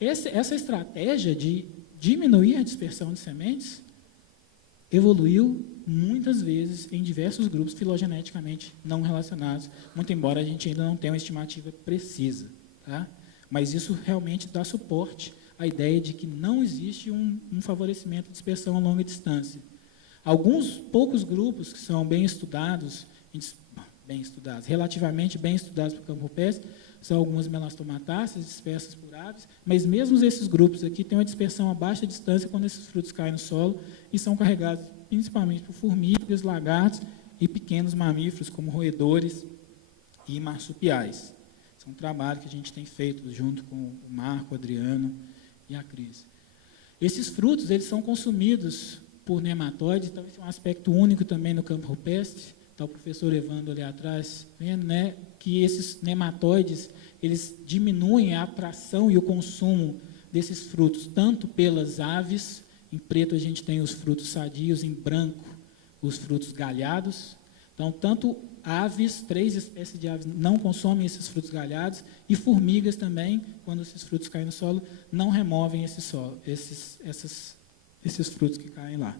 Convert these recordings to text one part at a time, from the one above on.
Essa estratégia de diminuir a dispersão de sementes evoluiu muitas vezes em diversos grupos filogeneticamente não relacionados, muito embora a gente ainda não tenha uma estimativa precisa. Tá? Mas isso realmente dá suporte à ideia de que não existe um favorecimento de dispersão a longa distância. Alguns poucos grupos que são relativamente bem estudados para o campo rupestre, são algumas melastomatáceas dispersas por aves, mas mesmo esses grupos aqui têm uma dispersão a baixa distância quando esses frutos caem no solo e são carregados principalmente por formigas, lagartos e pequenos mamíferos, como roedores e marsupiais. Esse é um trabalho que a gente tem feito junto com o Marco, o Adriano e a Cris. Esses frutos eles são consumidos por nematóides, então esse é um aspecto único também no campo rupestre. Está o professor Evandro ali atrás, vendo, né, que esses nematóides eles diminuem a atração e o consumo desses frutos, tanto pelas aves, em preto a gente tem os frutos sadios, em branco os frutos galhados. Então, tanto aves, 3 espécies de aves não consomem esses frutos galhados, e formigas também, quando esses frutos caem no solo, não removem esses frutos que caem lá.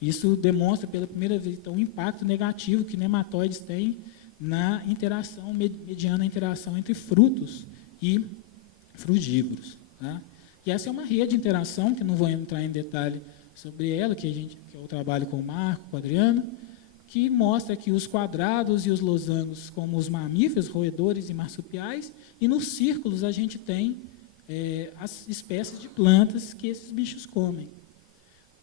Isso demonstra pela primeira vez então, o impacto negativo que nematóides têm na interação, mediante a interação entre frutos e frugívoros. Tá? E essa é uma rede de interação, que não vou entrar em detalhe sobre ela, que eu trabalho com o Marco, com o Adriano, que mostra que os quadrados e os losangos, como os mamíferos, roedores e marsupiais, e nos círculos a gente tem as espécies de plantas que esses bichos comem.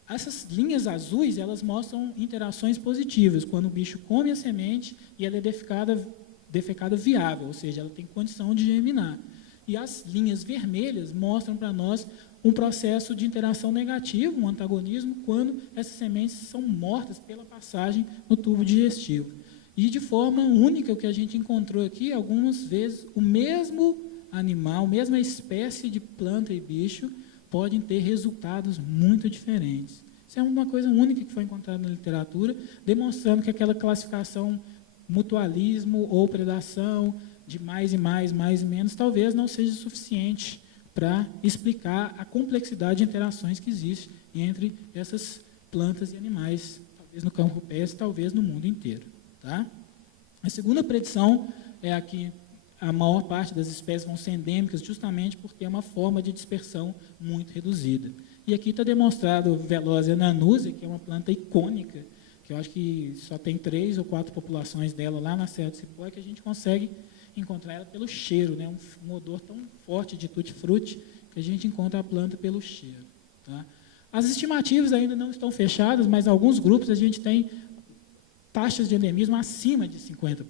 Essas linhas azuis, elas mostram interações positivas, quando o bicho come a semente e ela é defecada viável, ou seja, ela tem condição de germinar. E as linhas vermelhas mostram para nós um processo de interação negativo, um antagonismo, quando essas sementes são mortas pela passagem no tubo digestivo. E de forma única, o que a gente encontrou aqui, algumas vezes, o mesmo animal, a mesma espécie de planta e bicho, podem ter resultados muito diferentes. Isso é uma coisa única que foi encontrada na literatura, demonstrando que aquela classificação mutualismo ou predação, de mais e mais, mais e menos, talvez não seja suficiente para explicar a complexidade de interações que existe entre essas plantas e animais, talvez no campo rupestre, talvez no mundo inteiro. Tá? A segunda predição é que a maior parte das espécies vão ser endêmicas justamente porque é uma forma de dispersão muito reduzida. E aqui está demonstrado o Velosia nanusia, que é uma planta icônica, que eu acho que só tem 3 ou 4 populações dela lá na Serra do Cipó, que a gente consegue encontrar ela pelo cheiro, né? Um odor tão forte de tutti-frutti que a gente encontra a planta pelo cheiro. Tá? As estimativas ainda não estão fechadas, mas em alguns grupos a gente tem taxas de endemismo acima de 50%.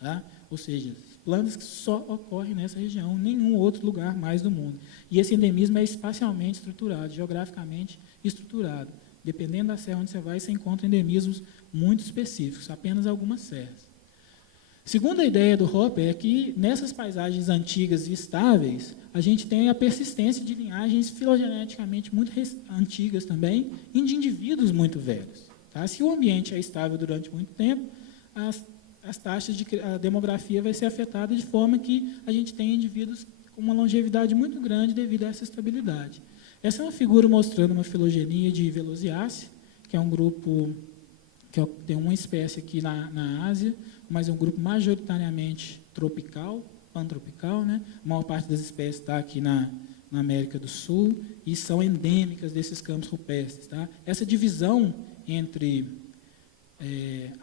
Tá? Ou seja, plantas que só ocorrem nessa região, em nenhum outro lugar mais do mundo. E esse endemismo é espacialmente estruturado, geograficamente estruturado. Dependendo da serra onde você vai, você encontra endemismos muito específicos, apenas algumas serras. Segunda ideia do Hopper é que, nessas paisagens antigas e estáveis, a gente tem a persistência de linhagens filogeneticamente muito antigas também, e de indivíduos muito velhos. Tá? Se o ambiente é estável durante muito tempo, as taxas a demografia vai ser afetada de forma que a gente tem indivíduos com uma longevidade muito grande devido a essa estabilidade. Essa é uma figura mostrando uma filogenia de Velociaceae, que é um grupo que tem uma espécie aqui na Ásia, mas é um grupo majoritariamente tropical, pantropical, né? A maior parte das espécies está aqui na América do Sul e são endêmicas desses campos rupestres. Tá? Essa divisão entre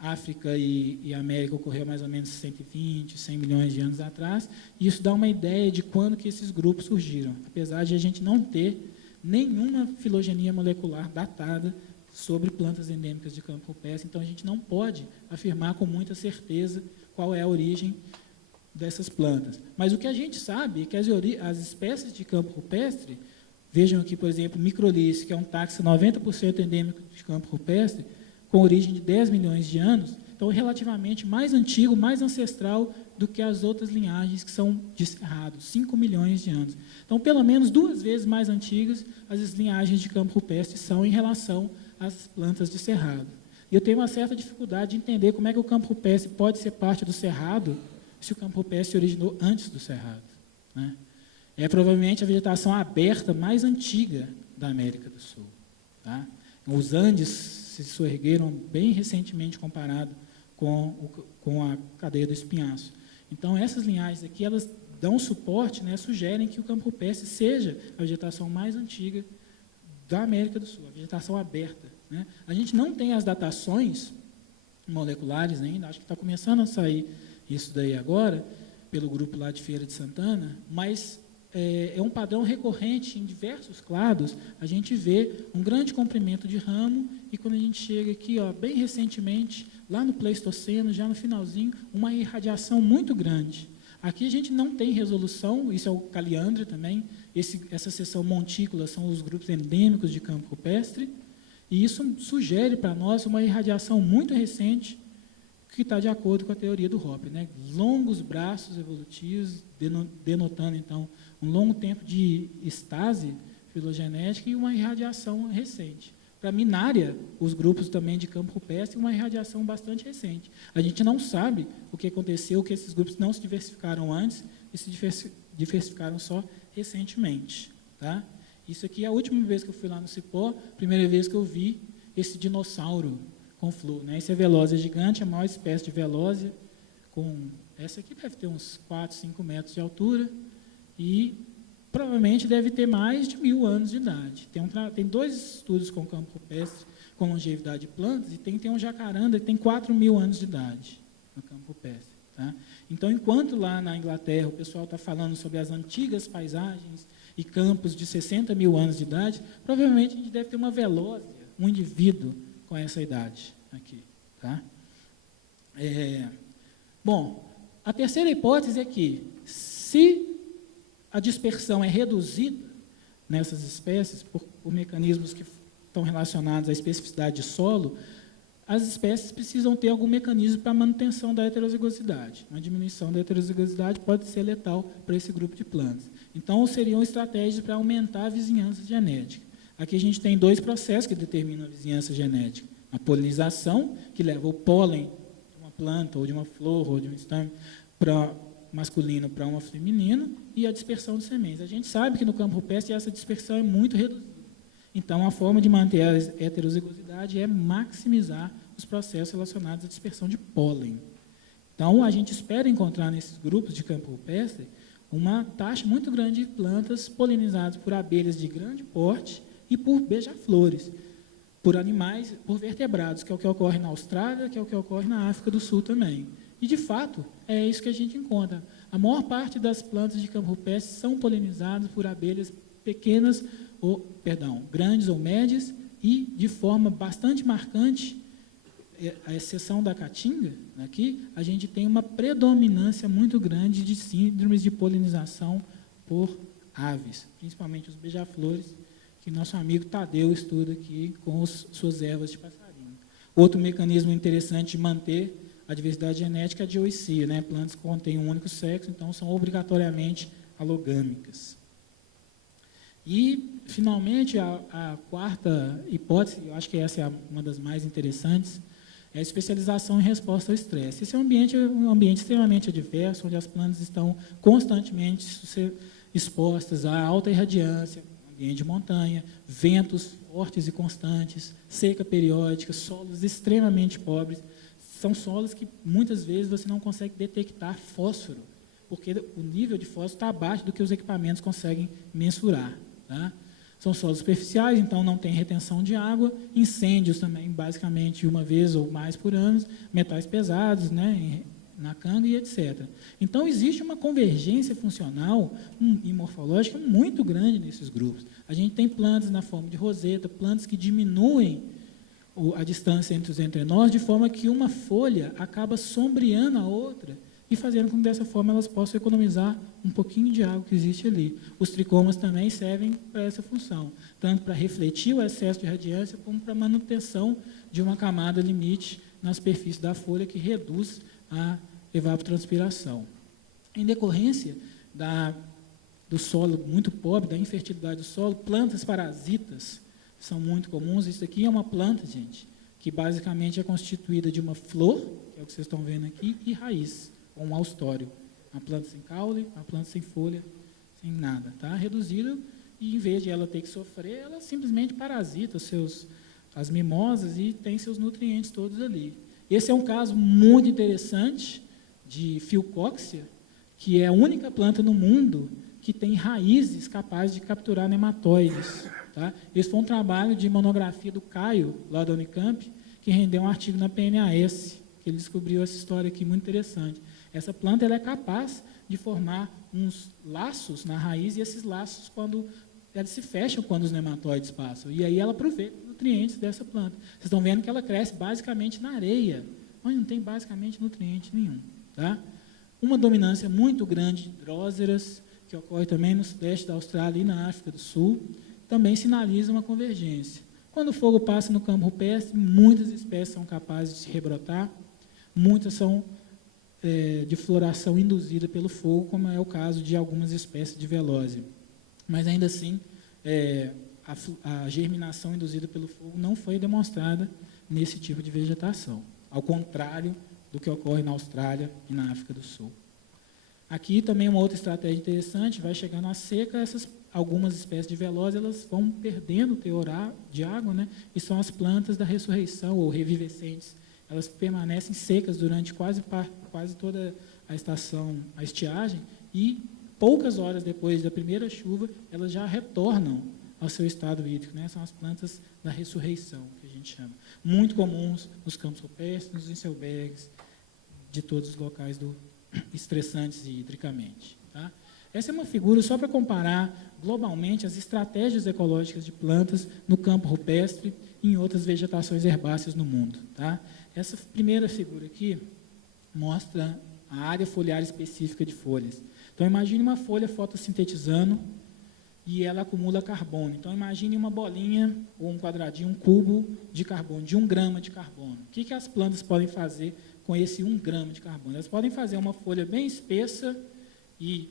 África e América ocorreu mais ou menos 120, 100 milhões de anos atrás, e isso dá uma ideia de quando que esses grupos surgiram, apesar de a gente não ter nenhuma filogenia molecular datada sobre plantas endêmicas de campo rupestre, então a gente não pode afirmar com muita certeza qual é a origem dessas plantas. Mas o que a gente sabe é que as espécies de campo rupestre, vejam aqui, por exemplo, Microlice, que é um táxi 90% endêmico de campo rupestre, com origem de 10 milhões de anos, então é relativamente mais antigo, mais ancestral do que as outras linhagens que são de cerrado, 5 milhões de anos. Então, pelo menos 2 vezes mais antigas as linhagens de campo rupestre são em relação às plantas de cerrado. E eu tenho uma certa dificuldade de entender como é que o campo rupestre pode ser parte do cerrado se o campo rupestre se originou antes do cerrado. Né? É provavelmente a vegetação aberta mais antiga da América do Sul. Tá? Os Andes se soergueram bem recentemente comparado com a cadeia do espinhaço. Então, essas linhagens aqui, elas dão suporte, né, sugerem que o campo rupestre seja a vegetação mais antiga da América do Sul, a vegetação aberta. Né? A gente não tem as datações moleculares ainda, acho que está começando a sair isso daí agora, pelo grupo lá de Feira de Santana, mas é um padrão recorrente em diversos clados, a gente vê um grande comprimento de ramo, e quando a gente chega aqui, ó, bem recentemente, lá no Pleistoceno, já no finalzinho, uma irradiação muito grande. Aqui a gente não tem resolução, isso é o caliandre também, essa seção montícula são os grupos endêmicos de campo rupestre, e isso sugere para nós uma irradiação muito recente, que está de acordo com a teoria do Hopper, né? Longos braços evolutivos, denotando, então, um longo tempo de estase filogenética e uma irradiação recente. Para a minária, os grupos também de campo rupestre, uma irradiação bastante recente. A gente não sabe o que aconteceu, que esses grupos não se diversificaram antes e se diversificaram só recentemente. Tá? Isso aqui é a última vez que eu fui lá no Cipó, primeira vez que eu vi esse dinossauro com flor. Né? Esse é Velósia gigante, a maior espécie de Velósia, essa aqui deve ter uns 4, 5 metros de altura, e provavelmente deve ter mais de 1000 anos de idade. Tem 2 estudos com campo rupestre, com longevidade de plantas, e tem um jacaranda que tem 4000 anos de idade no campo rupestre. Tá? Então, enquanto lá na Inglaterra o pessoal está falando sobre as antigas paisagens e campos de 60 mil anos de idade, provavelmente a gente deve ter uma velósia, um indivíduo com essa idade aqui. Tá? Bom, a terceira hipótese é que, se a dispersão é reduzida nessas espécies por mecanismos que estão relacionados à especificidade de solo, as espécies precisam ter algum mecanismo para a manutenção da heterozigosidade. Uma diminuição da heterozigosidade pode ser letal para esse grupo de plantas. Então, seriam estratégias para aumentar a vizinhança genética. Aqui a gente tem 2 processos que determinam a vizinhança genética. A polinização, que leva o pólen de uma planta, ou de uma flor, ou de um estame, masculino para uma feminina, e a dispersão de sementes. A gente sabe que no campo rupestre essa dispersão é muito reduzida. Então, a forma de manter a heterozigosidade é maximizar os processos relacionados à dispersão de pólen. Então, a gente espera encontrar nesses grupos de campo rupestre uma taxa muito grande de plantas polinizadas por abelhas de grande porte e por beija-flores, por animais, por vertebrados, que é o que ocorre na Austrália, que é o que ocorre na África do Sul também. E, de fato, é isso que a gente encontra. A maior parte das plantas de campo rupestre são polinizadas por abelhas pequenas, grandes ou médias, e, de forma bastante marcante, à exceção da caatinga, aqui, a gente tem uma predominância muito grande de síndromes de polinização por aves, principalmente os beija-flores, que nosso amigo Tadeu estuda aqui com suas ervas de passarinho. Outro mecanismo interessante de manter a diversidade genética é a dioicia, né? Plantas que contêm um único sexo, então são obrigatoriamente alogâmicas. E, finalmente, a quarta hipótese, eu acho que essa é uma das mais interessantes, é a especialização em resposta ao estresse. Esse é um ambiente extremamente adverso, onde as plantas estão constantemente expostas a alta irradiância, ambiente de montanha, ventos fortes e constantes, seca periódica, solos extremamente pobres. São solos que, muitas vezes, você não consegue detectar fósforo, porque o nível de fósforo está abaixo do que os equipamentos conseguem mensurar. Tá? São solos superficiais, então não tem retenção de água, incêndios também, basicamente, uma vez ou mais por ano, metais pesados, né, na canga e etc. Então, existe uma convergência funcional e morfológica muito grande nesses grupos. A gente tem plantas na forma de roseta, plantas que diminuem a distância entre os entrenós, de forma que uma folha acaba sombreando a outra e fazendo com que, dessa forma, elas possam economizar um pouquinho de água que existe ali. Os tricomas também servem para essa função, tanto para refletir o excesso de radiância, como para a manutenção de uma camada limite na superfície da folha, que reduz a evapotranspiração. Em decorrência do solo muito pobre, da infertilidade do solo, plantas parasitas são muito comuns. Isso aqui é uma planta, gente, que basicamente é constituída de uma flor, que é o que vocês estão vendo aqui, e raiz, ou um austório. Uma planta sem caule, uma planta sem folha, sem nada, tá? Reduzido, e em vez de ela ter que sofrer, ela simplesmente parasita as mimosas e tem seus nutrientes todos ali. Esse é um caso muito interessante de Philcoxia, que é a única planta no mundo que tem raízes capazes de capturar nematóides. Tá? Esse foi um trabalho de monografia do Caio, lá da Unicamp, que rendeu um artigo na PNAS, que ele descobriu essa história aqui muito interessante. Essa planta ela é capaz de formar uns laços na raiz, e esses laços, eles se fecham quando os nematóides passam, e aí ela aproveita os nutrientes dessa planta. Vocês estão vendo que ela cresce basicamente na areia, mas não tem basicamente nutriente nenhum. Tá? Uma dominância muito grande de dróseras, que ocorre também no sudeste da Austrália e na África do Sul, também sinaliza uma convergência. Quando o fogo passa no campo rupestre, muitas espécies são capazes de se rebrotar, muitas são de floração induzida pelo fogo, como é o caso de algumas espécies de velósia. Mas, ainda assim, a germinação induzida pelo fogo não foi demonstrada nesse tipo de vegetação, ao contrário do que ocorre na Austrália e na África do Sul. Aqui também uma outra estratégia interessante, vai chegando a seca, algumas espécies de velósia, elas vão perdendo o teor de água, né? E são as plantas da ressurreição ou revivescentes. Elas permanecem secas durante quase toda a estação, a estiagem, e poucas horas depois da primeira chuva, elas já retornam ao seu estado hídrico, né? São as plantas da ressurreição, que a gente chama. Muito comuns nos campos rupestres, nos inselbergs, de todos os locais estressantes hidricamente. Tá? Essa é uma figura só para comparar globalmente as estratégias ecológicas de plantas no campo rupestre e em outras vegetações herbáceas no mundo. Tá? Essa primeira figura aqui mostra a área foliar específica de folhas. Então, imagine uma folha fotossintetizando e ela acumula carbono. Então, imagine uma bolinha ou um quadradinho, um cubo de carbono, de 1 grama de carbono. O que as plantas podem fazer com esse 1 grama de carbono? Elas podem fazer uma folha bem espessa e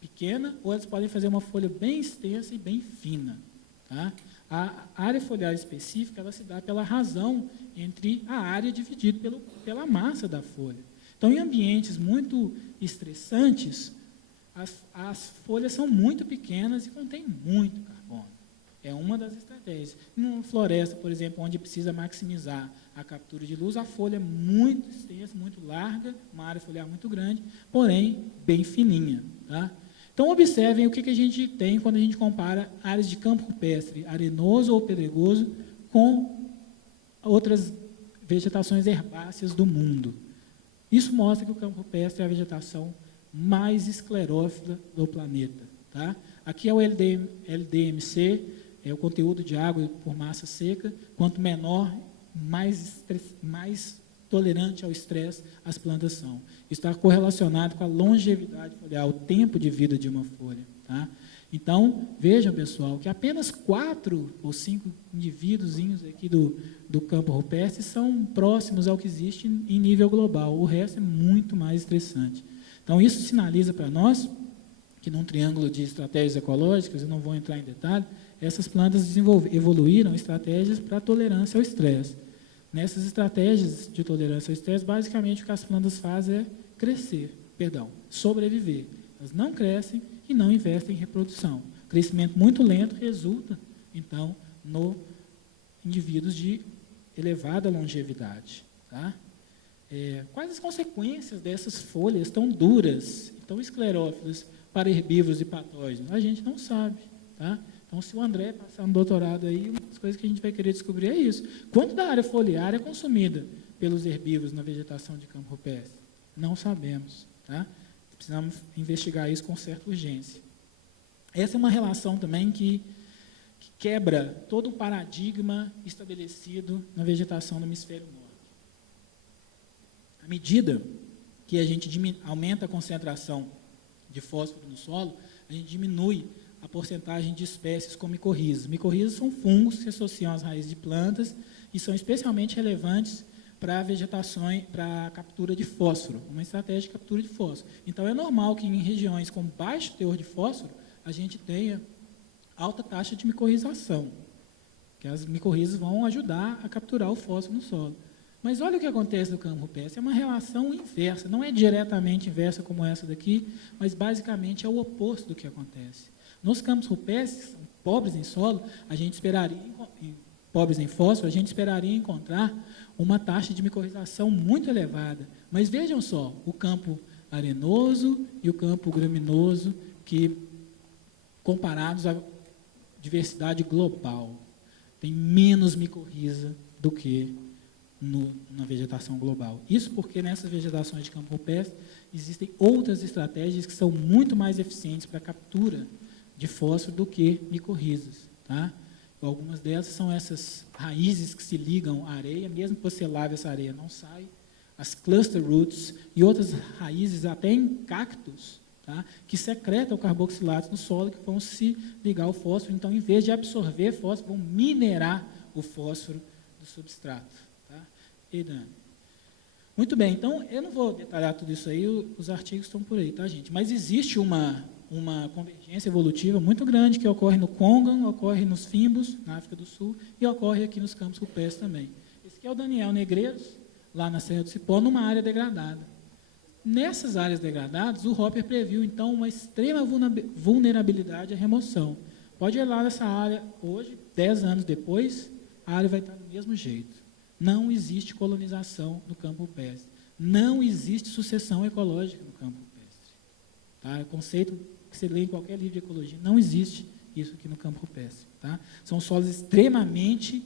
pequena, ou elas podem fazer uma folha bem extensa e bem fina. Tá? A área foliar específica ela se dá pela razão entre a área dividida pela massa da folha. Então, em ambientes muito estressantes, as folhas são muito pequenas e contêm muito carbono. É uma das estratégias. Numa floresta, por exemplo, onde precisa maximizar a captura de luz, a folha é muito extensa, muito larga, uma área foliar muito grande, porém bem fininha. Tá? Então, observem o que a gente tem quando a gente compara áreas de campo rupestre, arenoso ou pedregoso, com outras vegetações herbáceas do mundo. Isso mostra que o campo rupestre é a vegetação mais esclerófila do planeta. Tá? Aqui é o LDMC, é o conteúdo de água por massa seca. Quanto menor, mais tolerante ao estresse as plantas são. Isso está correlacionado com a longevidade foliar, o tempo de vida de uma folha. Tá? Então, vejam, pessoal, que apenas 4 ou 5 indivíduos aqui do campo rupestre são próximos ao que existe em nível global. O resto é muito mais estressante. Então, isso sinaliza para nós que, num triângulo de estratégias ecológicas, eu não vou entrar em detalhe, essas plantas evoluíram estratégias para tolerância ao estresse. Nessas estratégias de tolerância ao estresse, basicamente o que as plantas fazem é sobreviver. Elas não crescem e não investem em reprodução. Crescimento muito lento resulta, então, no indivíduos de elevada longevidade. Tá? Quais as consequências dessas folhas tão duras, tão esclerófilas para herbívoros e patógenos? A gente não sabe. Tá? Então, se o André passar um doutorado aí, uma das coisas que a gente vai querer descobrir é isso. Quanto da área foliar é consumida pelos herbívoros na vegetação de campo rupestre? Não sabemos. Tá? Precisamos investigar isso com certa urgência. Essa é uma relação também que quebra todo o paradigma estabelecido na vegetação do hemisfério norte. À medida que a gente aumenta a concentração de fósforo no solo, a gente diminui a porcentagem de espécies como micorrizas. Micorrizas são fungos que se associam às raízes de plantas e são especialmente relevantes para vegetações, para a captura de fósforo, uma estratégia de captura de fósforo. Então, é normal que em regiões com baixo teor de fósforo, a gente tenha alta taxa de micorrização, que as micorrizas vão ajudar a capturar o fósforo no solo. Mas olha o que acontece no campo rupestre, é uma relação inversa, não é diretamente inversa como essa daqui, mas basicamente é o oposto do que acontece. Nos campos rupestres, pobres em solo, a gente esperaria, pobres em fósforo, a gente esperaria encontrar uma taxa de micorrização muito elevada. Mas vejam só, o campo arenoso e o campo graminoso, que comparados à diversidade global, tem menos micorriza do que na vegetação global. Isso porque nessas vegetações de campo rupestre existem outras estratégias que são muito mais eficientes para a captura de fósforo do que micorrizas. Tá? Algumas delas são essas raízes que se ligam à areia, mesmo que você lave essa areia, não sai. As cluster roots e outras raízes, até em cactos, tá? Que secretam carboxilatos no solo, que vão se ligar ao fósforo. Então, em vez de absorver fósforo, vão minerar o fósforo do substrato. Tá? E Dani? Muito bem, então, eu não vou detalhar tudo isso aí, os artigos estão por aí, tá, gente? Mas existe uma convergência evolutiva muito grande que ocorre no Congo, ocorre nos Fimbos, na África do Sul, e ocorre aqui nos campos rupestres também. Esse aqui é o Daniel Negreiros, lá na Serra do Cipó, numa área degradada. Nessas áreas degradadas, o Hopper previu, então, uma extrema vulnerabilidade à remoção. Pode ir lá nessa área, hoje, 10 anos depois, a área vai estar do mesmo jeito. Não existe colonização no campo rupestre. Não existe sucessão ecológica no campo rupestre. Tá? É um conceito que você lê em qualquer livro de ecologia. Não existe isso aqui no campo rupestre. Tá? São solos extremamente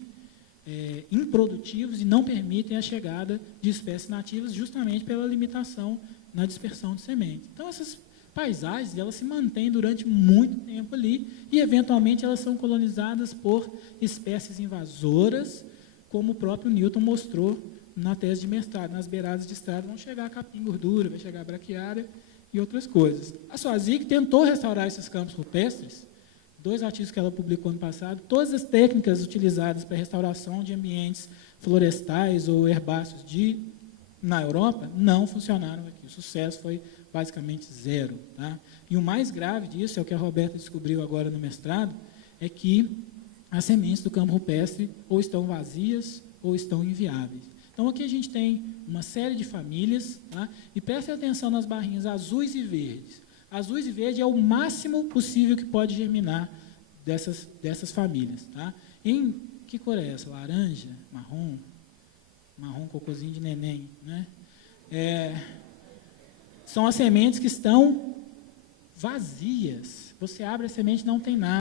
improdutivos e não permitem a chegada de espécies nativas justamente pela limitação na dispersão de sementes. Então, essas paisagens elas se mantêm durante muito tempo ali e, eventualmente, elas são colonizadas por espécies invasoras, como o próprio Newton mostrou na tese de mestrado. Nas beiradas de estrada vão chegar capim gordura, vai chegar braquiária e outras coisas. A Swazik tentou restaurar esses campos rupestres, 2 artigos que ela publicou ano passado, todas as técnicas utilizadas para restauração de ambientes florestais ou herbáceos na Europa não funcionaram aqui. O sucesso foi basicamente zero. Tá? E o mais grave disso, é o que a Roberta descobriu agora no mestrado, é que as sementes do campo rupestre ou estão vazias ou estão inviáveis. Então, aqui a gente tem uma série de famílias, tá? E prestem atenção nas barrinhas azuis e verdes. Azuis e verde é o máximo possível que pode germinar dessas famílias. Tá? Em que cor é essa? Laranja? Marrom? Marrom, cocôzinho de neném. Né? São as sementes que estão vazias. Você abre a semente e não tem nada.